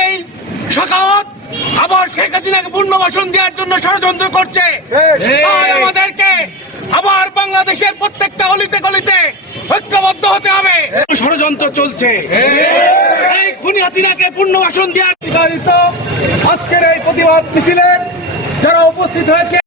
এই সাখাওয়াত আবার শেখ হাসিনাকে পুনর্বাসন দেওয়ার জন্য ষড়যন্ত্র করছে। আমাদেরকে আবার বাংলাদেশের প্রত্যেকটা অলিতে গলিতে ঐক্যবদ্ধ হতে হবে। ষড়যন্ত্র চলছে এই খুনি হাসিনাকে পুনর্বাসন দেওয়ার আজকের এই প্রতিবাদ মিছিলে যারা উপস্থিত হয়েছে